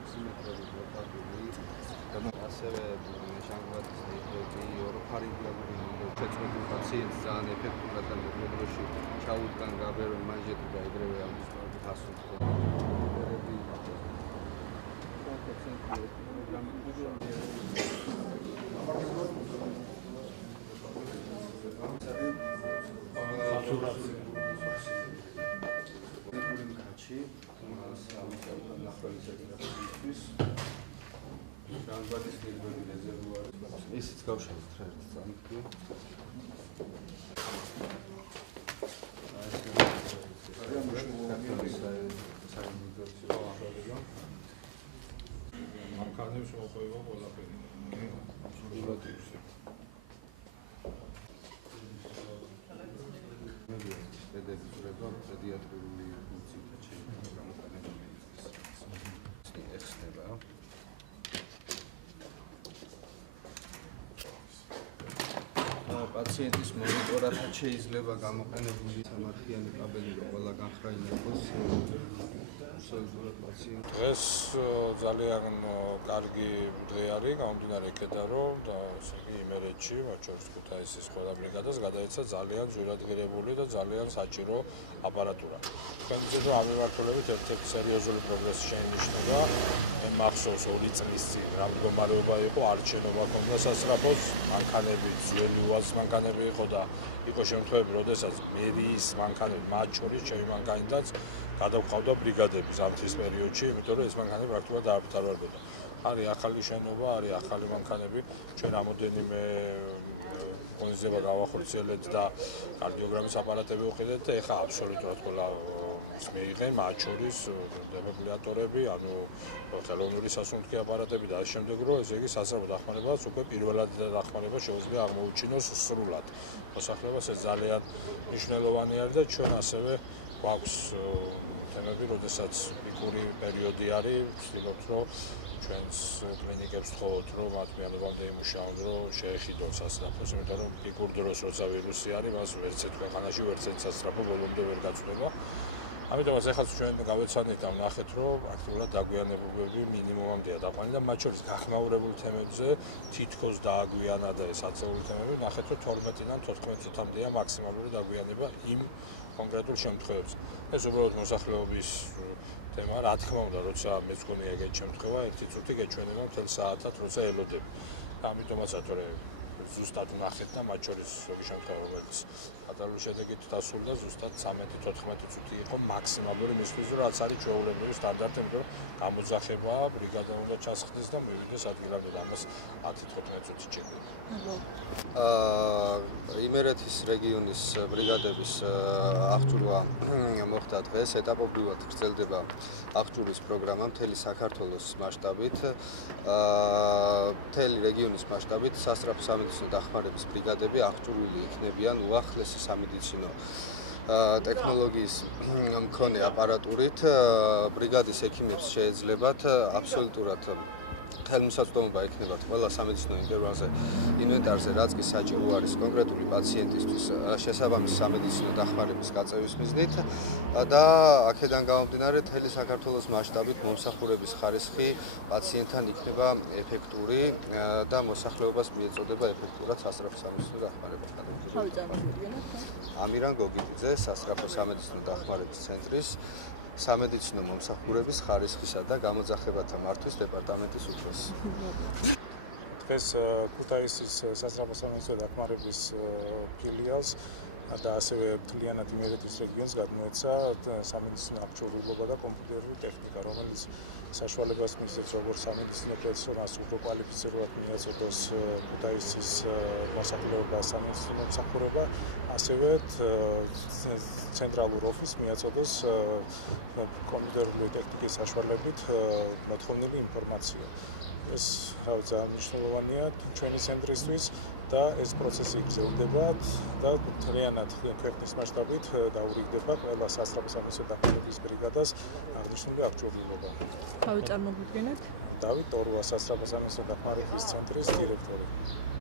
ტოქსიმეტრები პროპაგული ასევე ჟანგბადის ნიტრატი ოროფარინგიალური შეწყვეტილ პაციენტს ძალიან ეფექტურად და მუდმივში ჩაუდგან გაბერონ მანჟეტი და ეგრევე ამის ფასუნთქო. ისიც გავშალოთ რა ერთ წამთი. მანქანებს მოყვება ყველაფერი. პედაგოგიურება პედიატრიული ფუნქცითა შეიძლება გამოყენებული ეხსნება. პაციენტის მონიტორად შეიძლება გამოყენებული სამართლიანი კაბელი რო ყველა განხრა იყოს. დღეს ძალიან კარგი დღე არის, გამომდინარე იქედან, რომ ესე იგი იმერეთში, მათ შორის ქუთაისის ყველა ბრიგადას გადაეცა ძალიან ძვირადღირებული და ძალიან საჭირო აპარატურა. თქვენ იცით, რომ ამ მიმართულებით ერთ-ერთი სერიოზული პროგრესი შეინიშნება. მე მახსოვს 2 წლის წინ რა მდგომარეობა იყო, არჩენობა ჰქონდა სასწრაფოს, მანქანები, ძველი უაზის მანქანები იყო და იყო შემთხვევები, როდესაც მერიის მანქანები, მათ შორის ჩემი მანქანითაც გადავყავდა ბრიგადები ზამთრის პერიოდში, იმიტომ რომ ეს მანქანები პრაქტიკულად დააფთარებოდა. არის ახალი შენობა, არის ახალი მანქანები, ჩვენ რამოდენიმე ღონისძიება გავახორციელებთ და კარდიოგრამის აპარატები ვუყიდეთ და ეხლა აბსოლუტურად ყველა მიიღენ, მათ შორის დეფიბრილატორები, ანუ ხელოვნური სასუნთქი აპარატები და ამ შემდეგ რომ ესე იგი სასწრაფო დახმარებას უკვე პირველად დახმარება შეუძლია აღმოუჩინოს სრულად. მოსახლეობას ეს ძალიან მნიშვნელოვანი არის და ჩვენ ასევე გვაქვს თემები, როდესაც პიკური პერიოდი არის, ვცდილობთ რომ ჩვენს კლინიკებს ვთხოვოთ, რომ მათ მეალობამდე იმუშაონ, რომ შეეხიდონ სასწრაფოს, იმიტომ რომ პიკურ დროს როცა ვირუსი არის, მას ვერც ერთ ქვეყანაში, ვერც ერთ სასწრაფო ბოლომდე ვერ გაწვდება. ამიტომ ახლა ჩვენ გავეცანით და ვნახეთ, რომ აქტიურად დაგვიანებულები მინიმუმამდეა დაყვანილი და მათ შორის გახმაურებულ თემებზე თითქოს დააგვიანა და ეს აწეული თემები, ვნახეთ, რომ 12-დან 14 წუთამდეა მაქსიმალური დაგვიანება იმ კონკრეტულ შემთხვევებში. ეს უბრალოდ მოსახლეობის თემა, რა თქმა უნდა, როცა მეც გქონია ეგეთი შემთხვევა, 1 წუთი გეჩვენება მთელ საათად, როცა ელოდები. ამიტომაც ათორე ზუსტად ვნახეთ და მათ შორის ზოგი შემთხვევა, რომელიც ფატალური შედეგით დასრულდა, ზუსტად 13-14 წუთი იყო მაქსიმალური მისთვის, რაც არის ჩვეულებრივი სტანდარტი, იმიტომ რომ გამოძახება ბრიგადა უნდა ჩასხდეს და მივიდეს ადგილამდე და ამას 10-15 წუთი ჭირდება. იმერეთის რეგიონის ბრიგადების აღჭურვა მოხდა დღეს, ეტაპობრივად გრძელდება აღჭურვის პროგრამა მთელი საქართველოს მასშტაბით, მთელი რეგიონის მასშტაბით სასწრაფო სამედიცინო დახმარების ბრიგადები აღჭურვილი იქნებიან უახლესი სამედიცინო ტექნოლოგიის მქონე აპარატურით. ბრიგადის ექიმებს შეეძლებათ აბსოლუტურად ხელმისაწვდომობა ექნებათ ყველა სამედიცინო ინვენტარზე, რაც კი საჭირო არის კონკრეტული პაციენტისთვის შესაბამისი სამედიცინო დახმარების გაწევის მიზნით და აქედან გამომდინარე მთელი საქართველოს მასშტაბით მომსახურების ხარისხი პაციენტთან იქნება ეფექტური და მოსახლეობას მიეწოდება ეფექტურად სასწრაფო სამედიცინო დახმარება. ამირან გოგიძე, სასწრაფო სამედიცინო დახმარების ცენტრის სამედიცინო მომსახურების ხარისხისა და გამოძახებათა მართვის დეპარტამენტის უფროსი. დღეს ქუთაისის სასწრაფო სამედიცინო დახმარების ფილიალს და ასევე მთლიანად იმერეთის რეგიონს გადმოეცა სამედიცინო აღჭურვილობა და კომპიუტერული ტექნიკა, რომელიც საშუალებას მისცემს როგორც სამედიცინო პერსონალს უფრო კვალიფიცირებულად მიაწოდოს ქუთაისის მოსახლეობა სამედიცინო მომსახურება, ასევე ცენტრალურ ოფისს მიაწოდოს კომპიუტერული ტექნიკის საშუალებით მოთხოვნილი ინფორმაცია. ეს ძალიან მნიშვნელოვანია ჩვენი ცენტრისთვის და ეს პროცესი გრძელდება და მთლიანად ქვეყნის მასშტაბით დაურიგდება ყველა სასწრაფო სამედიცინო დახმარების ბრიგადას აღნიშნული აღჭურვილობა. თავი წარმოგვიდგენთ? დავით ტორვა, სასწრაფო სამედიცინო დახმარების ცენტრის დირექტორი.